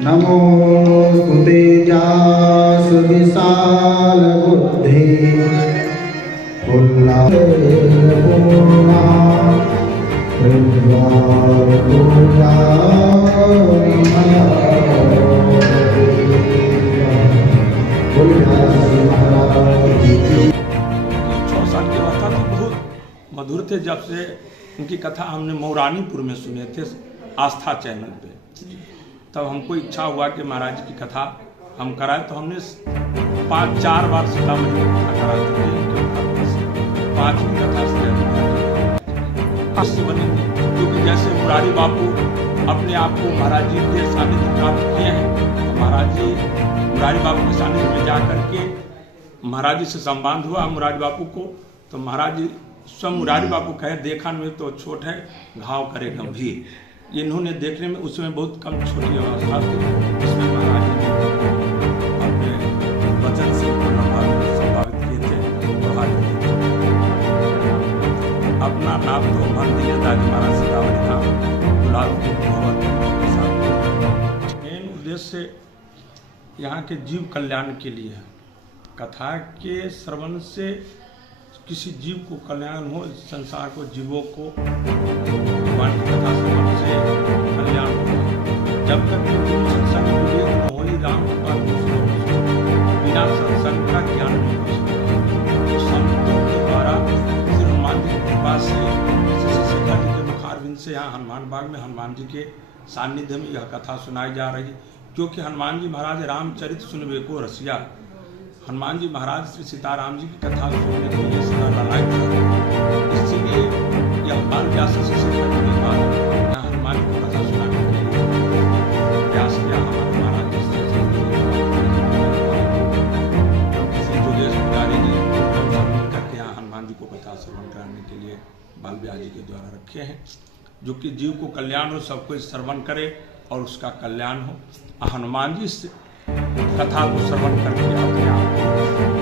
नमो तेजासु विशाल बुद्धि पूर्णा मधुर थे। जब से उनकी कथा हमने मौरानीपुर में सुने थे आस्था चैनल पे, तब हमको इच्छा हुआ कि महाराज जी की कथा हम कराएं। तो हमने 4 बार सीतामढ़ी में कथा करा चुके हैं। 5वीं कथा से बनेंगे, क्योंकि जैसे मुरारी बापू अपने आप को महाराज जी के सानिध्य प्राप्त किए हैं, तो महाराज जी मुरारी बापू के सानिध्य में जा करके महाराज जी से संबंध हुआ मुरारी बापू को। तो महाराज जी स्वयं मुरारी बापू कहे, देखा में तो छोट है, घाव करे गंभीर। इन्होंने देखने में उसमें बहुत कम छोटी अवस्था थी, इसमें महाराज जी ने अपने वचन से संभावित किए थे। अपना नाम तो मन दिए दादी महाराज सीतामढ़ी धाम गुलाब के मेन उद्देश्य यहाँ के जीव कल्याण के लिए है। कथा के श्रवण से किसी जीव को कल्याण हो, संसार को, जीवों को भगवान की कथा श्रवण से कल्याण होगा। जब तक सत्संग विवेक न हो, राम का बिना सत्संग का ज्ञान नहीं हो सकता। संतों के द्वारा श्री हनुमान जी की कृपा से शेखर जी के मुखारविंद से यहाँ हनुमान बाग में हनुमान जी के सानिध्य में यह कथा सुनाई जा रही, क्योंकि हनुमान जी महाराज रामचरित सुनबे को रसिया। हनुमान जी महाराज श्री सीताराम जी की कथा सुनने के लिए सदा ललायत रहते, इसलिए यह बाल व्यास से शेखर जी के बाद यहाँ हनुमान जी की कथा सुनाने के लिए प्रयास किया हमारे महाराज श्री जोगेश पुजारी जी करके यहाँ हनुमान जी को कथा श्रवण कराने के लिए बाल व्यास जी के द्वारा रखे हैं, जो कि जीव को कल्याण हो, सबको श्रवण करे और उसका कल्याण हो। हनुमान जी से कथा को श्रवण करके अपने आप को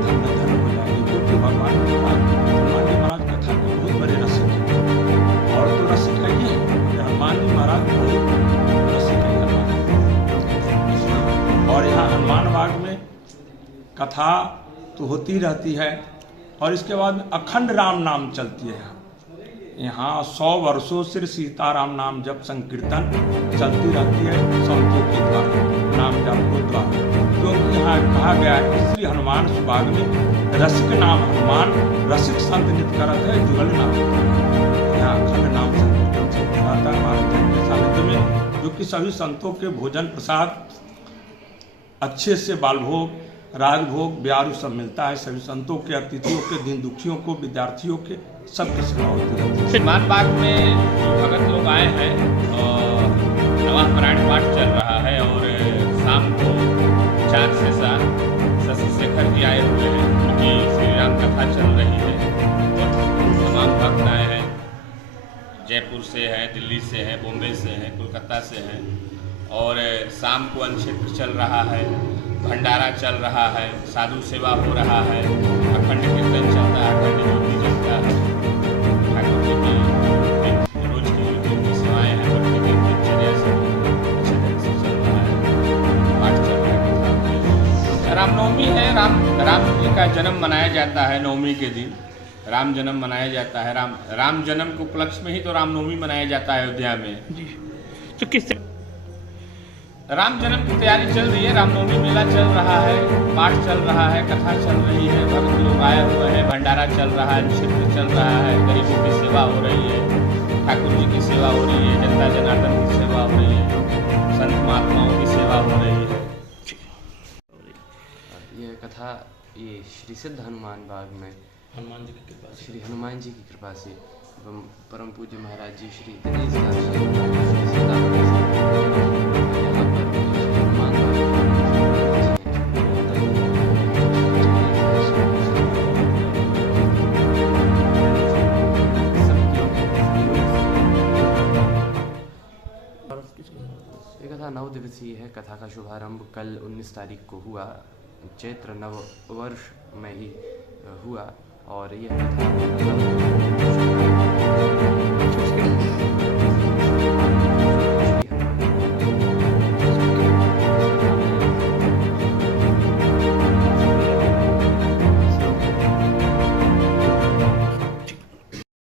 धन्य धन्य हो जाएंगे, क्योंकि भगवान हनुमान जी महाराज कथा के बहुत बड़े रसिक हैं। और तो रसिक है ही, हनुमान जी महाराज बहुत रसिक है और यहाँ हनुमान बाग में कथा तो होती रहती है, और इसके बाद अखंड राम नाम चलती है। यहाँ 100 वर्षों से सीताराम नाम जप संकीर्तन चलती रहती है संतों के द्वारा, नाम जप को द्वारा। क्योंकि यहाँ कहा गया है कि श्री हनुमान सुभाग में रसिक नाम हनुमान, रसिक संत नित करत है जुगल नाम। यहाँ अखंड नाम संकीर्तन चलता रहता है महाराज के सानिध्य में, जो कि सभी संतों के भोजन प्रसाद अच्छे से बालभोग, राजभोग, ब्यारू सब मिलता है। सभी संतों के, अतिथियों के, दीन दुखियों को, विद्यार्थियों के सबके सेवा होती है। हनुमान बाग में जो भगत लोग आए हैं, नवाह पारायण पाठ चल रहा है और शाम को 4 से 7 शशि शेखर जी आए हुए हैं, उनकी श्री राम कथा चल रही है। और तमाम भक्त आए हैं, जयपुर से हैं, दिल्ली से हैं, बॉम्बे से हैं, कोलकाता से हैं। और शाम को अनक्षेत्र चल रहा है, भंडारा चल रहा है, साधु सेवा हो रहा है, अखंड कीर्तन चलता है, अखंड ज्योति जलता है। ठाकुर जी की रोज की सेवाएं हैं, प्रतिदिन दिनचर्या से अच्छे ढंग से चल रहा है, पाठ चल रहा है। रामनवमी है, राम जी का जन्म मनाया जाता है। नवमी के दिन राम जन्म मनाया जाता है। राम जन्म के उपलक्ष्य में ही तो रामनवमी मनाया जाता है अयोध्या में जी। तो किस राम जन्म की तैयारी चल रही है, रामनवमी मेला चल रहा है, पाठ चल रहा है, कथा चल रही है, भक्त लोग आए हुए हैं, भंडारा चल रहा है, क्षेत्र चल रहा है, गरीबों की सेवा हो रही है, ठाकुर जी की सेवा हो रही है, जनता जनार्दन की सेवा हो रही है, संत महात्माओं की सेवा हो रही है। ये कथा ये श्री सिद्ध हनुमान बाग में हनुमान जी की कृपा से, श्री हनुमान जी की कृपा से परम पूज्य महाराज जी श्री दिनेश दास जी सीतामढ़ी से यहाँ पर हनुमान ये कथा 9 दिवसीय है। कथा का शुभारंभ कल 19 तारीख को हुआ चैत्र नव वर्ष में ही हुआ और यह कथा